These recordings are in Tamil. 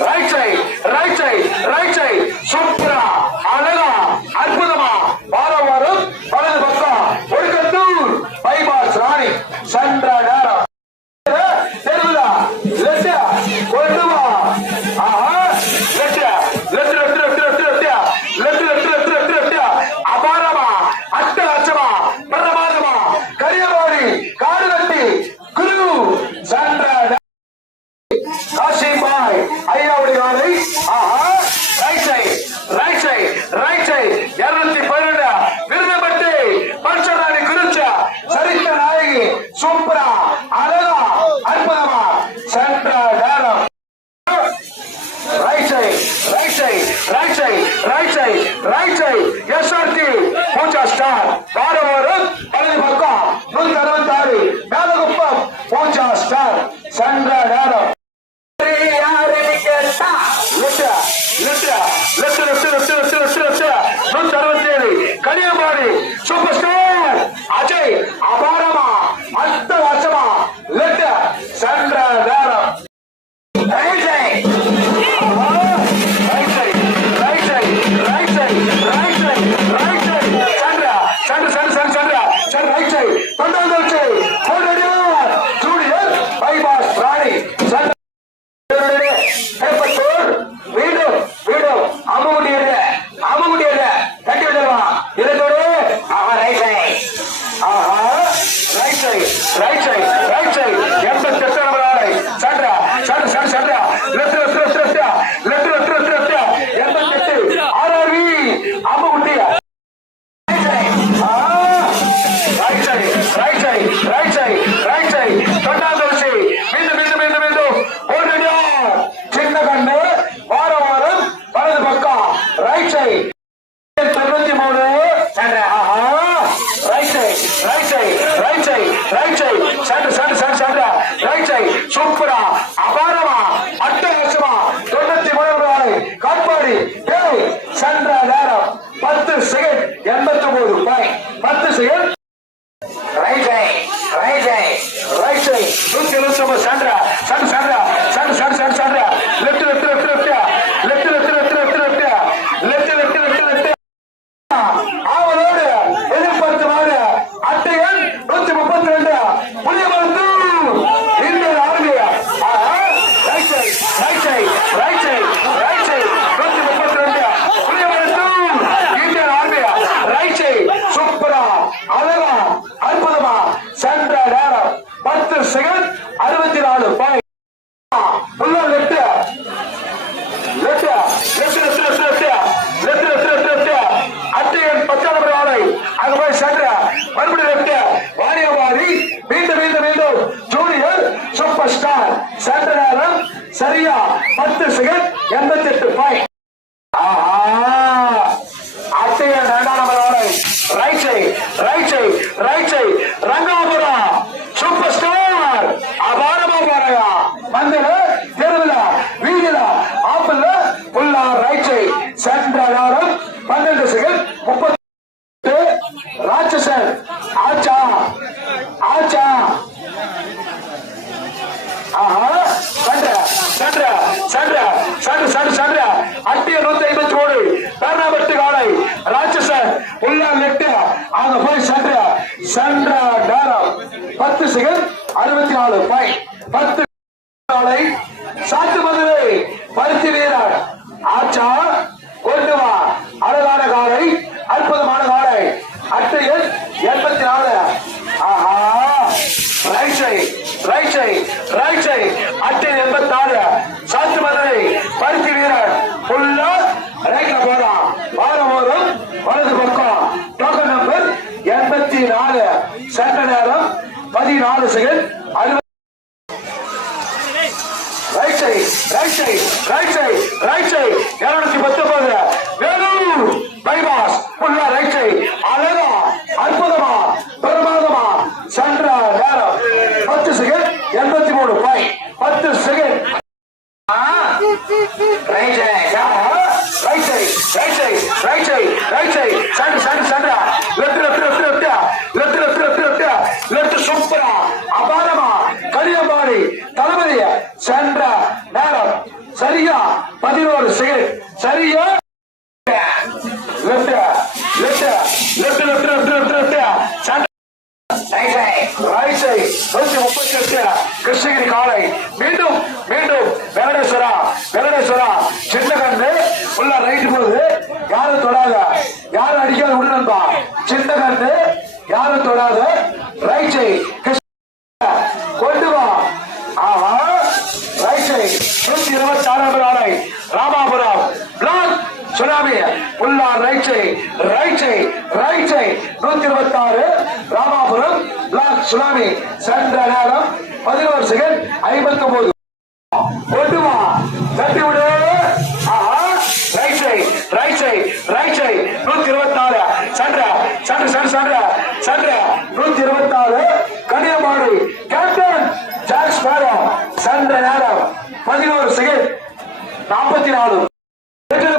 right side right side right side சூப்பரா அழகா அற்புதமா பாலம் வரும் வலது பக்கம் ஒடுக்கத்தூர் பைபாஸ் ராணி சென்ற நேரம் தெருவிழா லெட்ட கொண்டு வா ஆஹா லெட்ட லெட்ட லெட்ட லெட்ட லெட்ட லெட்ட லெட்ட லெட்ட லெட்ட அபாரமா அட்ட லட்சமா பிரமாதமா கரியவாடி காடு கட்டி குரு சென்ற காசிபாய் ஐயாவுடைய வாழை ஆஹா right side right side right side 212 Virudhapattu பஞ்சராணி குறிச்சா சரித்த நாயகி சூப்பரா அழகா அற்புதமா சென்ற நேரம் right side right side right side right side right side SRT Pooja star பாரவரும் வலது பக்கம் 166 மேலகுப்பம் பூஜா ஸ்டார் சென்ற நேரம் கனியமாடி சூப்பர் ஸ்டார் அஜய் அபாரமா அத்த வருஷமா லெட்ட சென்ற நேரம் right side right side right side right side right side right side சென்ற சென்ற சென்ற சென்ற சென்ற ரைட் சைடு தொண்டாந்து வச்சு ஜூனியர் பைபாஸ் ராணி சென்ற வீடு வீடு அமுகுடியது தட்டி விடுவா இதோடு ரைட் சைடு ஆஹா right side right side right side 88 number ஆளை சண்டா சண்டா சண்டா சண்டா left left left left left left left left 88 RRV அமுகுடிய right side right side right side right side தொண்டாந்தோசி மீண்டும் மீண்டும் மீண்டும் மீண்டும் ஓடுறியா சின்ன கண்ணு வாரம் வாரம் வலது பக்கம் right side 93 right side right side right side right side சண்டை சண்டை சண்டை சண்டை ரைட் சைடு சூப்பரா அபாரமா அட்ட லட்சமா 93 காட்பாடி சென்ற நேரம் 10 second 89 point 10 second right side right side right side 129 சண்டை சண்டை சண்டை சண்டை சண்டை சண்டை சண்டை left left left left left left left left left left left left ஆவலோடு எதிர்பார்த்தவாறு அட்டையன் 132 புளியமருந்து Indian army right side right side right side right side 132 புளியமருந்து இந்தியன் ஆர்மி ரைட் சைடு சூப்பரா அழகா அற்புதமா சென்ற நேரம் 10 செகண்ட் 64 பாயிண்ட் உள்ள left left left left left left left அட்டையன் 10 number ஆளை அங்க போய் சென்ற மறுபடியும் லெஃப்ட் வாரியவாடி மீண்டும் மீண்டும் மீண்டும் ஜூனியர் சூப்பர் ஸ்டார் சென்ற நேரம் சரியா 10 செகண்ட் 88 பாயிண்ட் அட்டையன் 2 நம்பர் ஆளை right side right side right side Rangapuram super star அபாரமா பாருங்க மந்திர தெருவில் வீதியில ஆப்பிள் புல்லா ரைட் சைடு சென்ற நேரம் 12 செகண்ட் 30 ராட்சசன் ஆச்சா ஆச்சா ஆஹா சண்டை சண்டை சண்டை சண்டை சண்டை சண்டை அட்டிய 153 பேர்னாபட்டு காலை ராட்சசன் புல்லா லெட்டு அங்க போய் சென்ற சென்ற நேரம் 10 செகண்ட் 64 பாயிண்ட் 10 காலை சாத்து மதுரை பருத்தி வீரர் ஆச்சா கொண்டு வா அழகான காலை அற்புதமான காலை அட்டையில் 84 ஆஹா right side right side right side அட்டையில் 84 சாத்து மதுரை பருத்தி வீரர் ஃபுல்லா ரைட்ல போறான் வாரம் வரும் வலது பக்கம் டோக்கன் நம்பர் 84 சென்ற நேரம் 14 second 60 right side right side right side right side 219 Vellore bypass உள்ள ரைட் சைடு அழகா அற்புதமா பிரமாதமா சென்ற நேரம் 10 second 83 point 10 second right side right side right side right side right side சென்ற சென்ற சென்ற left left left left left left left left சூப்பரா அபாரமா கலியம்பாடி தளபதிய சென்ற நேரம் சரியா சரியா 11 செகண்ட் சரியா left left left left left left right side 138 Krishnagiri காலை மீண்டும் மீண்டும் வெங்கடேஸ்வரா வெங்கடேஸ்வரா சின்ன கண்ணு உள்ள ரைட் போகுது யாரும் தொடாத யாரும் அடிக்காத உடனே சின்ன கண்ணு யாரும் தொடாத ரைட் சைடு கொண்டு வா ஆஹா ரைட் சைடு 126 காலை ராமாபுரம் பிளாக் சுனாமி புல்லா right side 126 Ramapuram block tsunami சென்ற நேரம் 11 செகண்ட் 59 கொண்டு வா தட்டி விடு ஆஹா ரைட் சைடு 124 சென்ற சென்ற சென்ற சென்ற சென்ற 124 கன்னியாகுமரி கேப்டன் ஜாக் ஸ்பாரோ சென்ற நேரம் 11 செகண்ட் 44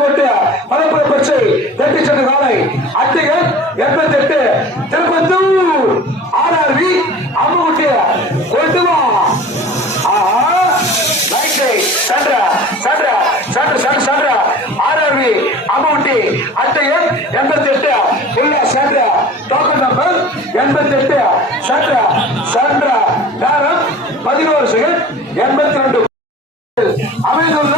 போட்டு மலப்புற பச்சை தட்டி சென்ற காலை அட்டைகள் 88 திருப்பத்தூர் ஆர்ஆர்வி அம்முகுட்டி கொண்டு வா ரைட் சைடு சென்ற சென்ற சென்ற சென்ற சென்ற ஆர்ஆர்வி அம்முகுட்டி அட்டைகள் 88 உள்ள சென்ற டோக்கன் நம்பர் 88 சென்ற சென்ற நேரம் 11 செகண்ட் 82 அமைந்துள்ள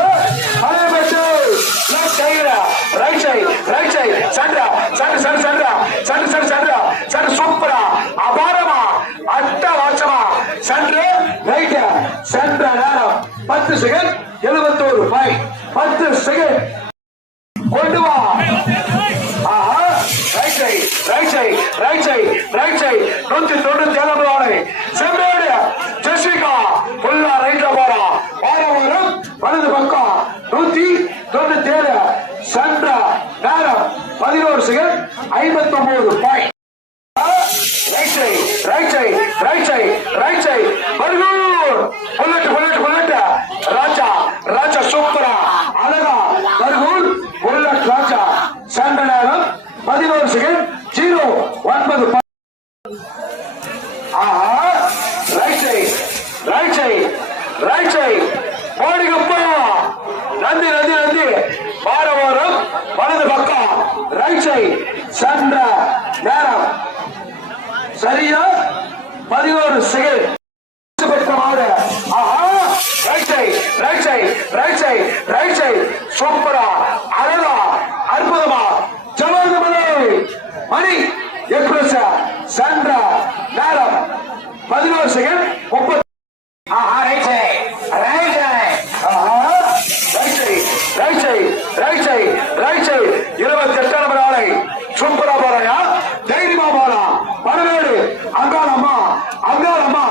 ரைட் சைடு சண்டா சண்டை சண்டை சண்டா சண்டை சண்டை சண்டா சண்டை சூப்பரா அபாரமா அட்ட வாட்சமா சண்டை ரைட் சென்ற நேரம் 10 செகண்ட் 71 பாயிண்ட் 10 செகண்ட் கொண்டு வா ஆஹா ரைட் சைடு 197 ஆளை செம்பேடு ஜெசிகா புல்லா ரைட்ல போறா வாரம் வலது பக்கம் 197 சென்ற நேரம் 11 second 59 point right side Bargur bullet Raja சூப்பரா அழகா பர்கூர் புல்லட் ராஜா சென்ற நேரம் 11 செகண்ட் 09 ஆஹா ரைட் சைடு போடுங்கப்பா நந்தி பாரவாரம் வலது பக்கம் ரைட் சைடு சென்ற நேரம் சரியா 11 செகண்ட் ரைட் சைடு சூப்பரா அழகா அற்புதமா ஜவாதுமலை மணி எக்ஸ்பிரஸ் சென்ற நேரம் 11 செகண்ட் 30 ரைட் சைடு 28 நம்பர் ஆளை சூப்பரா போறாயா தைரியமா போறா பரவேடு அங்காளம்மா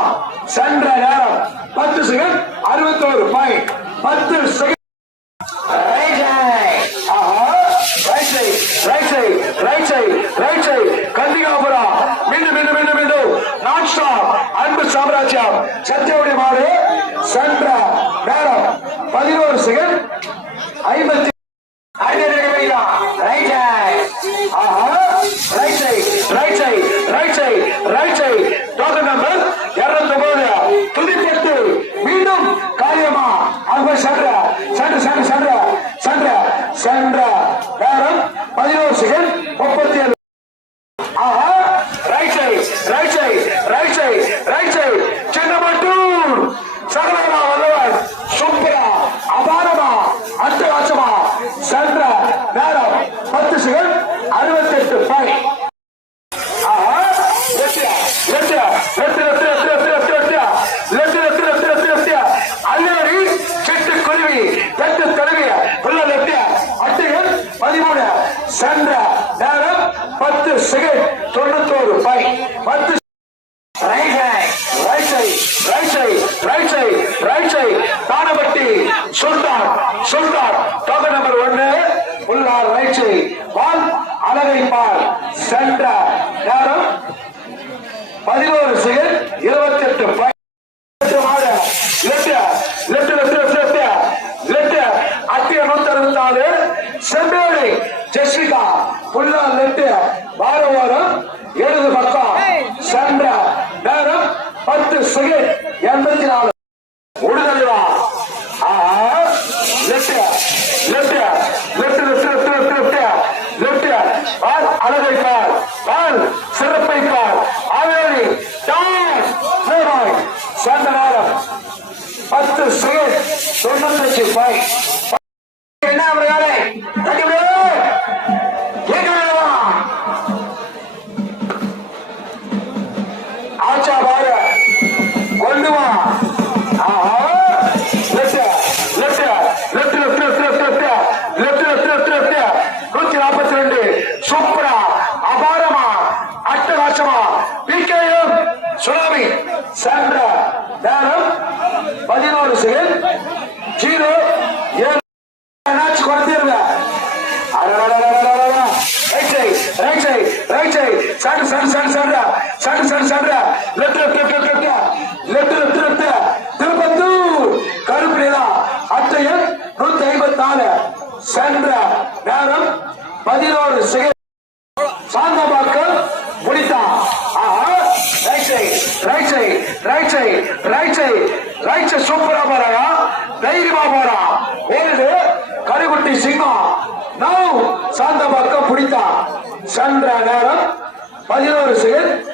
சென்ற நேரம் 10 second 61 point 10 second right side Kandikapura மீண்டும் நான் ஸ்டாப் அன்பு சாம்ராஜ்யம் சத்தியோடைய மாடு சென்ற நேரம் 11 second 50 right side token number 209 துதிப்பட்டு மீண்டும் காரியமா அவங்க சென்ற நேரம் 11 செகண்ட் 37 ரைட் சைடு சின்னமட்டூர் சகலகலா வல்லவன் சூப்பரா அபாரமா அட்டகாசமா சென்ற நேரம் 10 செகண்ட் 68 பாயிண்ட் அல்லேரி சிட்டுக்குருவி வெட்டு தழுவிய புள்ள லெப்ட் அட்டைகள் 13 சென்ற நேரம் 10 செகண்ட் 91 பாயிண்ட் 10 ரைட் சைடு தானபட்டி சுல்தான் டோக்கன் நம்பர் 1 உள்ளார் ரைட் சைடு பால் அழகை பால் சென்ற நேரம் 11 செகண்ட் 28 பாயிண்ட் அட்டிய 164 செம்பேடு ஜெசிகா புல்லா லெப்ட் வாரம் இடது பக்கம் சென்ற நேரம் 10 செகண்ட் 84 உடுதலைவா லெப்ட் பாய் என்ன அவர்களே தட்டி விடு கேட்கவா ஆச்சா பாரு கொண்டு வா சூப்பரா அபாரமா அட்டகாசமா பிகேஎம் சுனாமி சென்ற நேரம் 11 செகண்ட் 0 குறைஞ்சிருங்க திருப்பத்தூர் கருப்பு நிலா அட்டையன் 154 சென்ற நேரம் 11 செகண்ட் சாந்தபாக்கம் முடித்தா ரைட் சூப்பரா போறாயா தைரியமா போறா ஓடு கருகுட்டி சிங்கம் நவ் சாந்தபாக்கம் பிடித்தா சென்ற நேரம் 11 செகண்ட்